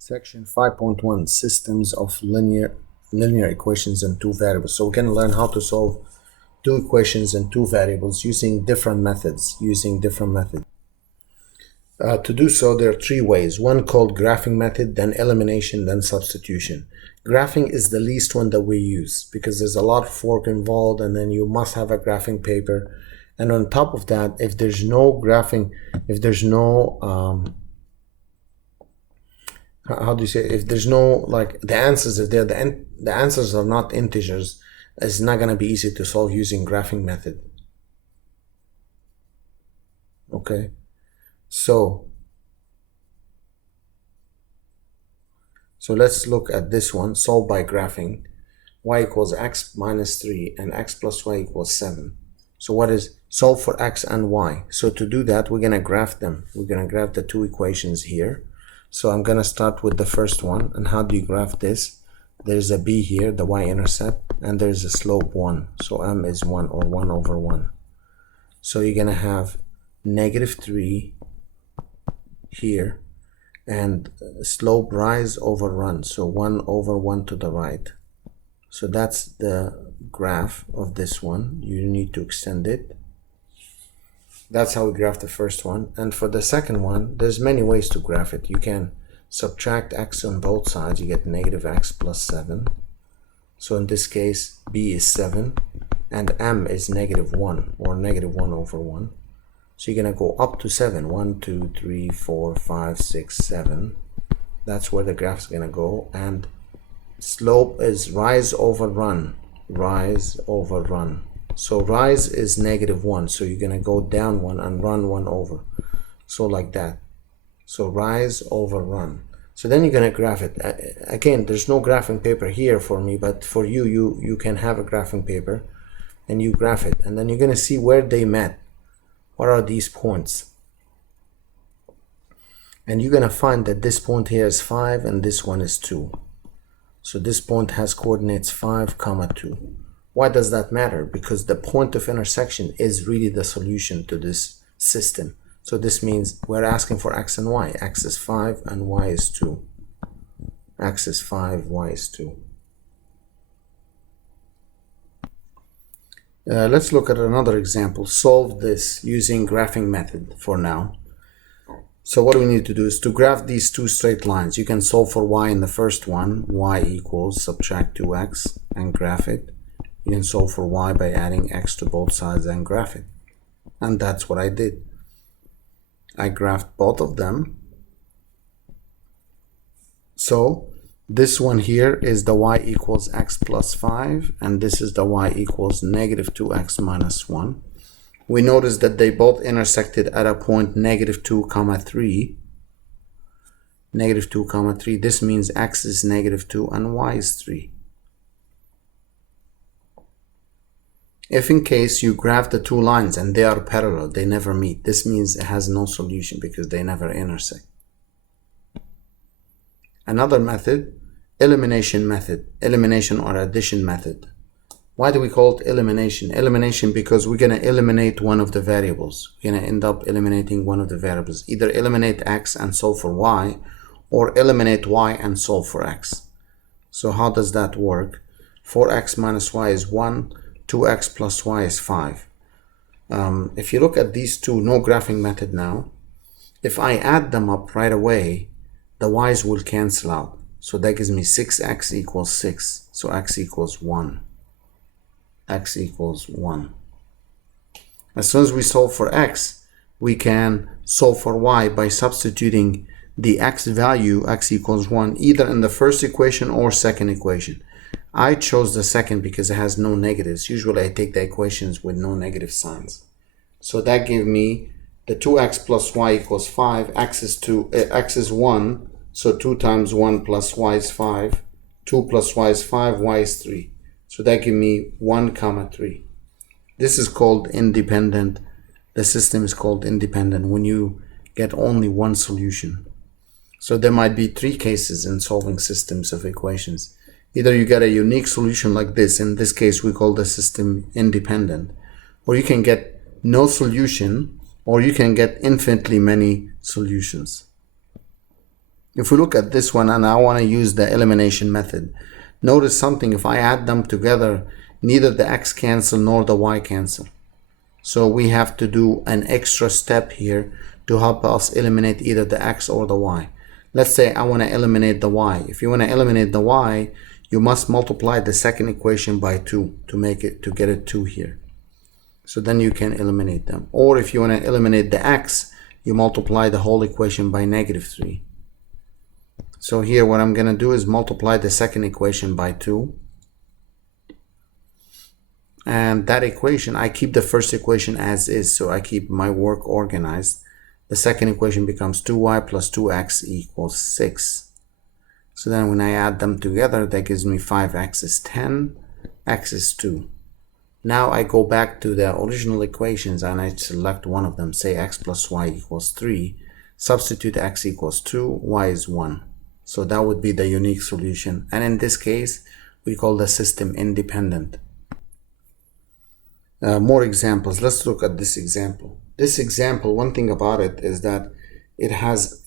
Section 5.1 Systems of linear equations and two variables. So we're going to learn how to solve two equations and two variables using different methods. To do so, there are three ways. One called graphing method, then elimination, then substitution. Graphing is the least one that we use because there's a lot of work involved, and then you must have a graphing paper. And on top of that, if there's no graphing, if there's no how do you say, if there's no, like, the answers, if the answers are not integers, it's not going to be easy to solve using graphing method. Okay, so let's look at this one. Solve by graphing. Y equals x minus 3 and x plus y equals 7. So what is solve for x and y? So to do that, we're going to graph them. We're going to graph the two equations here. So I'm going to start with the first one. And how do you graph this? There's a b here, the y-intercept, and there's a slope 1. So m is 1, or 1 over 1. So you're going to have negative 3 here, and slope rise over run. So 1 over 1 to the right. So that's the graph of this one. You need to extend it. That's how we graph the first one. And for the second one, there's many ways to graph it. You can subtract x on both sides. You get negative x plus 7. So in this case, b is 7 and m is negative 1, or negative 1 over 1. So you're going to go up to 7. 1, 2, 3, 4, 5, 6, 7. That's where the graph is going to go. And slope is rise over run. Rise over run. So rise is negative 1. So you're going to go down 1 and run 1 over. So like that. So rise over run. So then you're going to graph it. Again, there's no graphing paper here for me, but for you, you can have a graphing paper and you graph it. And then you're going to see where they met. What are these points? And you're going to find that this point here is 5 and this one is 2. So this point has coordinates 5, 2. Why does that matter? Because the point of intersection is really the solution to this system. So this means we're asking for x and y. X is 5 and y is 2. X is 5, y is 2. Let's look at another example. Solve this using graphing method for now. So what we need to do is to graph these two straight lines. You can solve for y in the first one. Y equals subtract 2x and graph it. You can solve for y by adding x to both sides and graph it. And that's what I did. I graphed both of them. So this one here is the y equals x plus 5, and this is the y equals negative 2x minus 1. We notice that they both intersected at a point negative 2, 3. Negative 2, 3. This means x is negative 2 and y is 3. If in case you graph the two lines and they are parallel, they never meet, this means it has no solution because they never intersect. Another method, elimination method, elimination or addition method. Why do we call it elimination? Elimination because we're going to eliminate one of the variables. We're going to end up eliminating one of the variables. Either eliminate x and solve for y, or eliminate y and solve for x. So how does that work? 4x minus y is 1. 2x plus y is 5. If you look at these two, no graphing method now. If I add them up right away, the y's will cancel out. So that gives me 6x equals 6. So x equals 1. X equals 1. As soon as we solve for x, we can solve for y by substituting the x value, x equals 1, either in the first equation or second equation. I chose the second because it has no negatives. Usually I take the equations with no negative signs. So that gave me the 2x plus y equals 5. X is 1. So 2 times 1 plus y is 5. 2 plus y is 5. Y is 3. So that gave me 1, 3. This is called independent. The system is called independent when you get only one solution. So there might be three cases in solving systems of equations. Either you get a unique solution like this, in this case we call the system independent, or you can get no solution, or you can get infinitely many solutions. If we look at this one and I want to use the elimination method, notice something. If I add them together, neither the x cancel nor the y cancel. So we have to do an extra step here to help us eliminate either the x or the y. Let's say I want to eliminate the y. If you want to eliminate the y, you must multiply the second equation by 2 to get it 2 here. So then you can eliminate them. Or if you want to eliminate the x, you multiply the whole equation by -3. So here what I'm going to do is multiply the second equation by 2. And that equation, I keep the first equation as is, so I keep my work organized. The second equation becomes 2y plus 2x equals 6. So then when I add them together, that gives me 5x is 10, x is 2. Now I go back to the original equations and I select one of them, say x plus y equals 3. Substitute x equals 2, y is 1. So that would be the unique solution. And in this case, we call the system independent. More examples. Let's look at this example. This example, one thing about it is that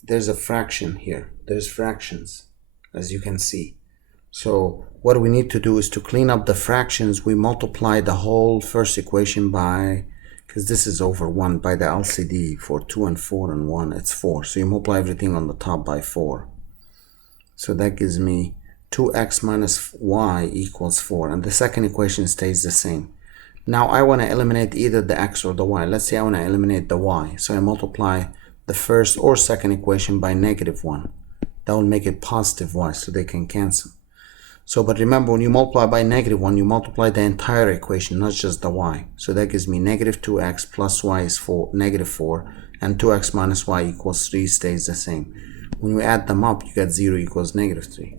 there's a fraction here. There's fractions, as you can see. So what we need to do is to clean up the fractions. We multiply the whole first equation by, because this is over 1, by the LCD. For 2 and 4 and 1, it's 4. So you multiply everything on the top by 4. So that gives me 2x minus y equals 4. And the second equation stays the same. Now I want to eliminate either the x or the y. Let's say I want to eliminate the y. So I multiply the first or second equation by -1. That will make it positive y, so they can cancel. So, but remember, when you multiply by -1, you multiply the entire equation, not just the y. So that gives me -2x plus y is -4, and 2x minus y equals 3 stays the same. When we add them up, you get 0 equals -3.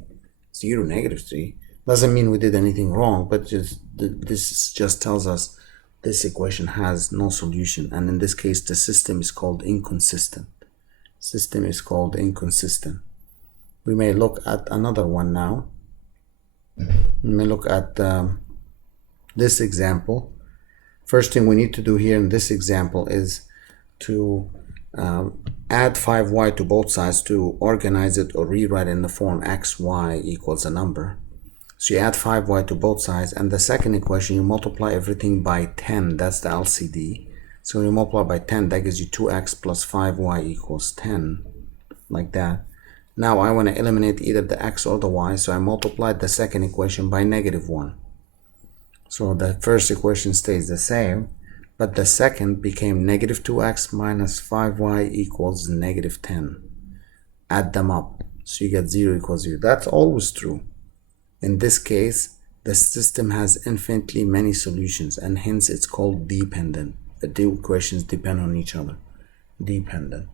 0, -3. Doesn't mean we did anything wrong, but this just tells us this equation has no solution. And in this case, the system is called inconsistent. System is called inconsistent. We may look at another one now. We may look at this example. First thing we need to do here in this example is to add 5y to both sides to organize it or rewrite in the form xy equals a number. So you add 5y to both sides, and the second equation you multiply everything by 10. That's the LCD. So when you multiply by 10, that gives you 2x plus 5y equals 10, like that. Now I want to eliminate either the x or the y, so I multiplied the second equation by -1. So the first equation stays the same, but the second became -2x minus 5y equals -10. Add them up, so you get 0 equals 0. That's always true. In this case, the system has infinitely many solutions, and hence it's called dependent. The two equations depend on each other. Dependent.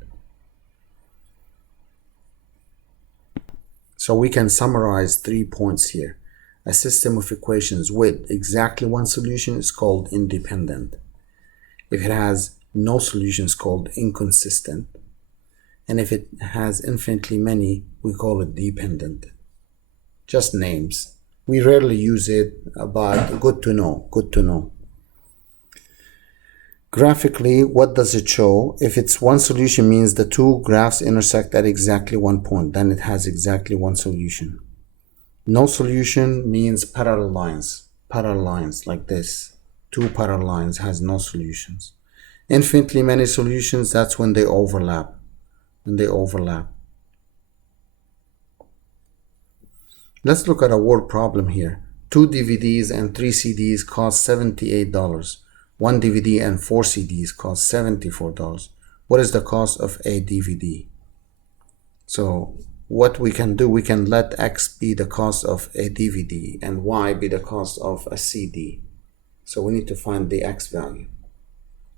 So we can summarize 3 points here. A system of equations with exactly one solution is called independent. If it has no solution, it's called inconsistent. And if it has infinitely many, we call it dependent. Just names. We rarely use it, but good to know. Good to know. Graphically, what does it show? If it's one solution, means the two graphs intersect at exactly one point, then it has exactly one solution. No solution means parallel lines. Parallel lines like this. Two parallel lines has no solutions. Infinitely many solutions, that's when they overlap. When they overlap. Let's look at a word problem here. 2 DVDs and 3 CDs cost $78. 1 DVD and 4 CDs cost $74. What is the cost of a DVD? So what we can do, we can let X be the cost of a DVD and Y be the cost of a CD. So we need to find the X value.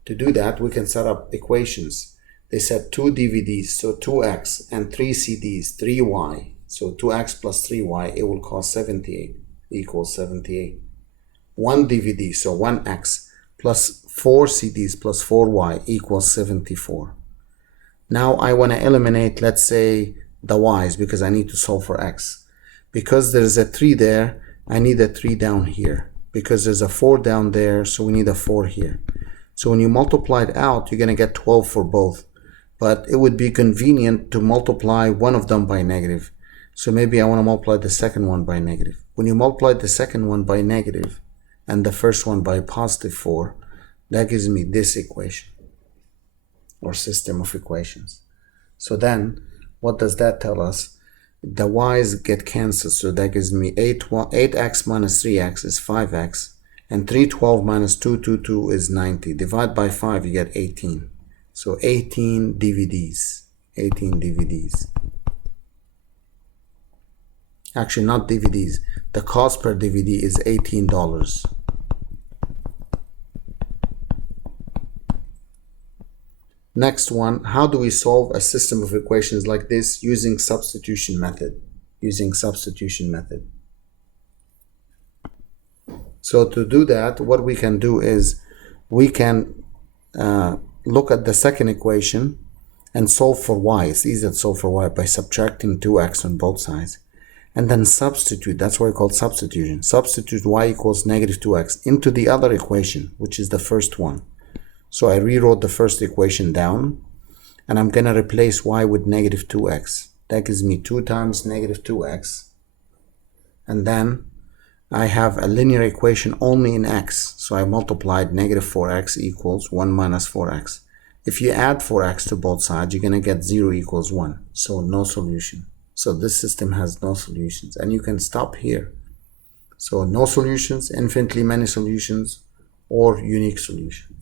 To do that, we can set up equations. They said 2 DVDs, so 2X, and 3 CDs, 3Y. So 2x plus 3y, it will cost 78, equals 78. 1 DVD, so 1x, plus 4 CDs plus 4y equals 74. Now I want to eliminate, let's say, the y's because I need to solve for x. Because there's a 3 there, I need a 3 down here. Because there's a 4 down there, so we need a 4 here. So when you multiply it out, you're going to get 12 for both. but it would be convenient to multiply one of them by negative. So maybe I want to multiply the second one by negative. When you multiply the second one by negative and the first one by positive 4, that gives me this equation or system of equations. So then what does that tell us? The y's get cancelled, so that gives me 8x minus 3x is 5x, and 312 minus 222 is 90. Divide by 5, you get 18. So 18 DVDs. 18 DVDs. Actually, not DVDs. The cost per DVD is $18. Next one, how do we solve a system of equations like this using substitution method? So to do that, what we can do is we can look at the second equation and solve for y. It's easy to solve for y by subtracting 2x on both sides. And then substitute, that's what we call substitution. Substitute y equals negative 2x into the other equation, which is the first one. So I rewrote the first equation down, and I'm going to replace y with negative 2x. That gives me 2 times negative 2x. And then I have a linear equation only in x. So I multiplied negative 4x equals 1 minus 4x. If you add 4x to both sides, you're going to get 0 equals 1. So no solution. So this system has no solutions. And you can stop here. So no solutions, infinitely many solutions, or unique solution.